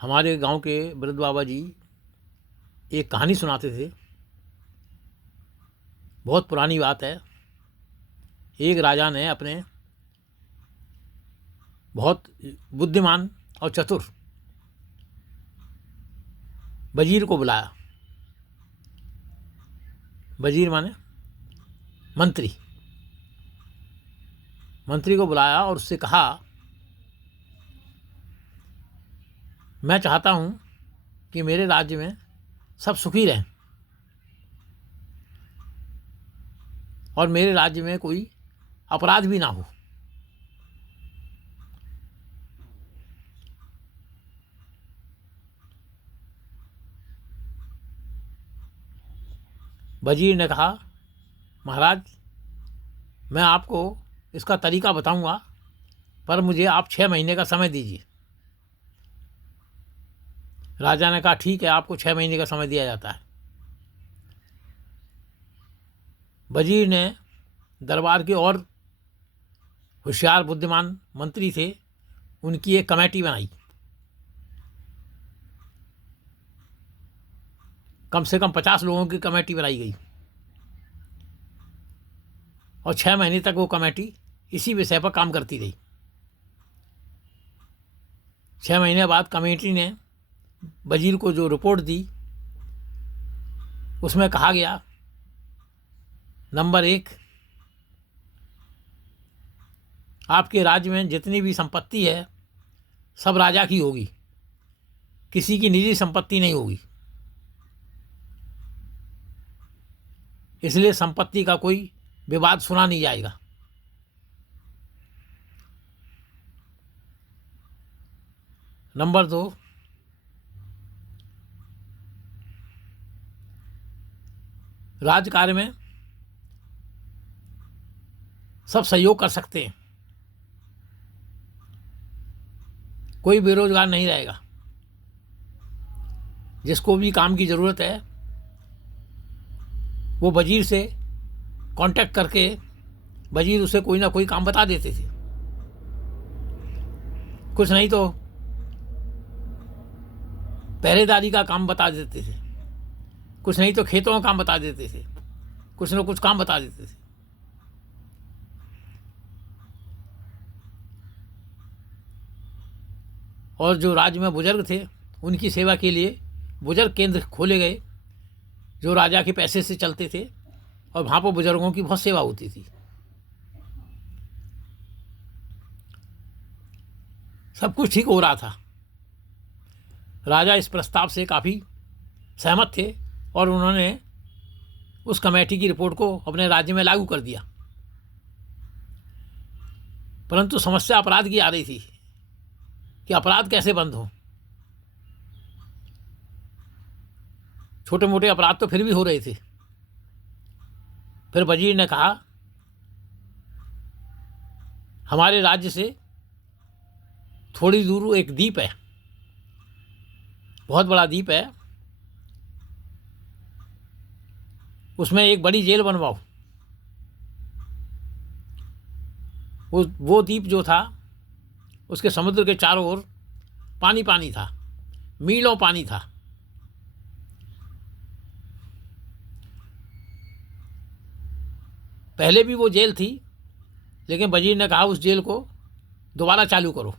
हमारे गांव के वृद्ध बाबा जी एक कहानी सुनाते थे। बहुत पुरानी बात है। एक राजा ने अपने बहुत बुद्धिमान और चतुर वजीर को बुलाया। वजीर माने मंत्री। मंत्री को बुलाया और उससे कहा, मैं चाहता हूं कि मेरे राज्य में सब सुखी रहें और मेरे राज्य में कोई अपराध भी ना हो। वजीर ने कहा, महाराज, मैं आपको इसका तरीका बताऊंगा, पर मुझे आप 6 महीने का समय दीजिए। राजा ने कहा, ठीक है, आपको 6 महीने का समय दिया जाता है। वजीर ने दरबार के और होशियार बुद्धिमान मंत्री थे, उनकी एक कमेटी बनाई। कम से कम 50 लोगों की कमेटी बनाई गई और 6 महीने तक वो कमेटी इसी विषय पर काम करती रही। 6 महीने बाद कमेटी ने वजीर को जो रिपोर्ट दी, उसमें कहा गया, नंबर 1, आपके राज्य में जितनी भी संपत्ति है सब राजा की होगी, किसी की निजी संपत्ति नहीं होगी। इसलिए संपत्ति का कोई विवाद सुना नहीं जाएगा। नंबर 2, राजकार्य में सब सहयोग कर सकते हैं, कोई बेरोजगार नहीं रहेगा। जिसको भी काम की ज़रूरत है वो वजीर से कांटेक्ट करके वजीर उसे कोई ना कोई काम बता देते थे। कुछ नहीं तो पहरेदारी का काम बता देते थे, कुछ नहीं तो खेतों का काम बता देते थे, कुछ न कुछ काम बता देते थे। और जो राज्य में बुजुर्ग थे उनकी सेवा के लिए बुजुर्ग केंद्र खोले गए, जो राजा के पैसे से चलते थे, और वहाँ पर बुजुर्गों की बहुत सेवा होती थी। सब कुछ ठीक हो रहा था। राजा इस प्रस्ताव से काफ़ी सहमत थे और उन्होंने उस कमेटी की रिपोर्ट को अपने राज्य में लागू कर दिया। परंतु समस्या अपराध की आ रही थी कि अपराध कैसे बंद हो। छोटे मोटे अपराध तो फिर भी हो रहे थे। फिर वजीर ने कहा, हमारे राज्य से थोड़ी दूर एक द्वीप है, बहुत बड़ा द्वीप है, उसमें एक बड़ी जेल बनवाओ। वो द्वीप जो था उसके समुद्र के चारों ओर पानी पानी था, मीलों पानी था। पहले भी वो जेल थी, लेकिन वजीर ने कहा उस जेल को दोबारा चालू करो,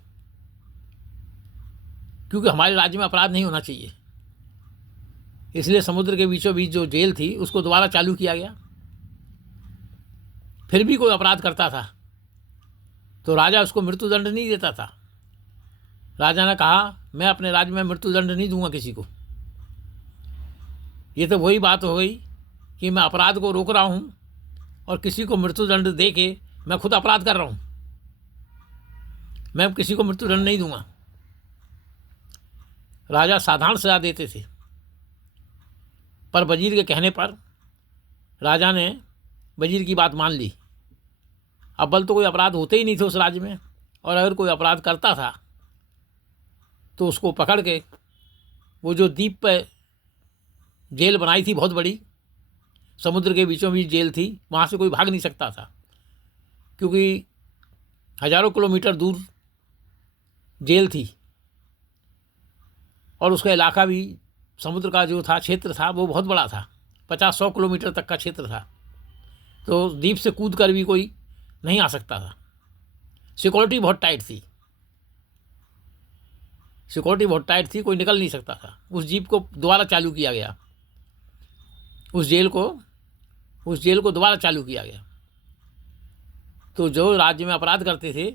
क्योंकि हमारे राज्य में अपराध नहीं होना चाहिए। इसलिए समुद्र के बीचों बीच जो जेल थी उसको दोबारा चालू किया गया। फिर भी कोई अपराध करता था तो राजा उसको मृत्युदंड नहीं देता था। राजा ने कहा, मैं अपने राज्य में मृत्युदंड नहीं दूंगा किसी को। ये तो वही बात हो गई कि मैं अपराध को रोक रहा हूँ और किसी को मृत्युदंड दे के मैं खुद अपराध कर रहा हूँ। मैं किसी को मृत्युदंड नहीं दूंगा। राजा साधारण सजा देते थे, पर वजीर के कहने पर राजा ने वजीर की बात मान ली। अव्वल तो कोई अपराध होते ही नहीं थे उस राज्य में, और अगर कोई अपराध करता था तो उसको पकड़ के वो जो द्वीप पर जेल बनाई थी, बहुत बड़ी, समुद्र के बीचों बीच जेल थी, वहाँ से कोई भाग नहीं सकता था, क्योंकि हजारों किलोमीटर दूर जेल थी। और उसका इलाका भी, समुद्र का जो था क्षेत्र था वो बहुत बड़ा था, 50-100 किलोमीटर तक का क्षेत्र था। तो द्वीप से कूद कर भी कोई नहीं आ सकता था। सिक्योरिटी बहुत टाइट थी, सिक्योरिटी बहुत टाइट थी, कोई निकल नहीं सकता था। उस जीप को दोबारा चालू किया गया, उस जेल को दोबारा चालू किया गया। तो जो राज्य में अपराध करते थे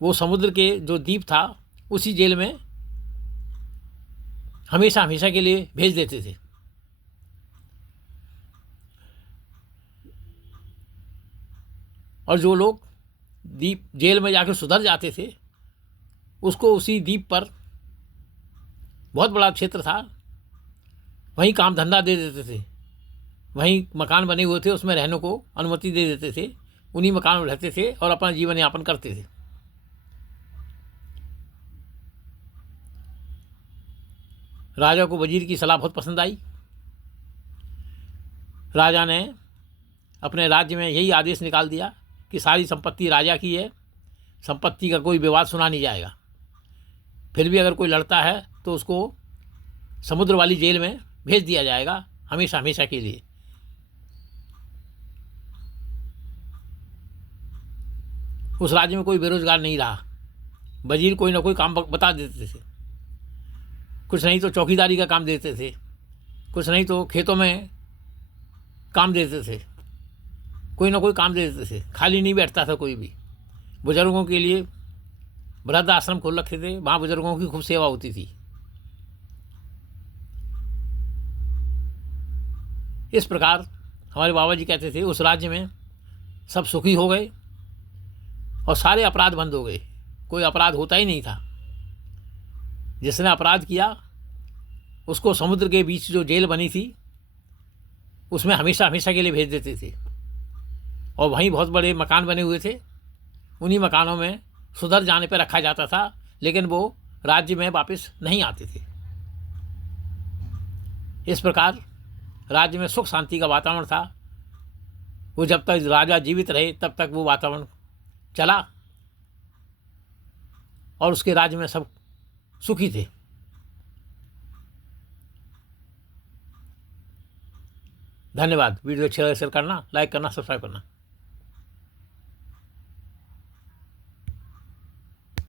वो समुद्र के जो द्वीप था उसी जेल में हमेशा हमेशा के लिए भेज देते थे। और जो लोग द्वीप जेल में जाकर सुधर जाते थे उसको उसी द्वीप पर, बहुत बड़ा क्षेत्र था, वहीं काम धंधा दे देते थे, वहीं मकान बने हुए थे उसमें रहने को अनुमति दे देते थे, उन्हीं मकान में रहते थे और अपना जीवन यापन करते थे। राजा को वजीर की सलाह बहुत पसंद आई। राजा ने अपने राज्य में यही आदेश निकाल दिया कि सारी संपत्ति राजा की है, संपत्ति का कोई विवाद सुना नहीं जाएगा। फिर भी अगर कोई लड़ता है तो उसको समुद्र वाली जेल में भेज दिया जाएगा हमेशा हमेशा के लिए। उस राज्य में कोई बेरोजगार नहीं रहा, वजीर कोई ना कोई काम बता देते थे, कुछ नहीं तो चौकीदारी का काम देते थे, कुछ नहीं तो खेतों में काम देते थे, कोई ना कोई काम दे देते थे, खाली नहीं बैठता था कोई भी। बुजुर्गों के लिए वृद्ध आश्रम खोल रखे थे, वहाँ बुजुर्गों की खूब सेवा होती थी। इस प्रकार हमारे बाबा जी कहते थे उस राज्य में सब सुखी हो गए और सारे अपराध बंद हो गए, कोई अपराध होता ही नहीं था। जिसने अपराध किया उसको समुद्र के बीच जो जेल बनी थी उसमें हमेशा हमेशा के लिए भेज देते थे और वहीं बहुत बड़े मकान बने हुए थे, उन्हीं मकानों में सुधर जाने पर रखा जाता था, लेकिन वो राज्य में वापस नहीं आते थे। इस प्रकार राज्य में सुख शांति का वातावरण था। वो जब तक राजा जीवित रहे तब तक वो वातावरण चला और उसके राज्य में सब सुखी थे। धन्यवाद। वीडियो अच्छा लगे शेयर करना, लाइक करना, सब्सक्राइब करना।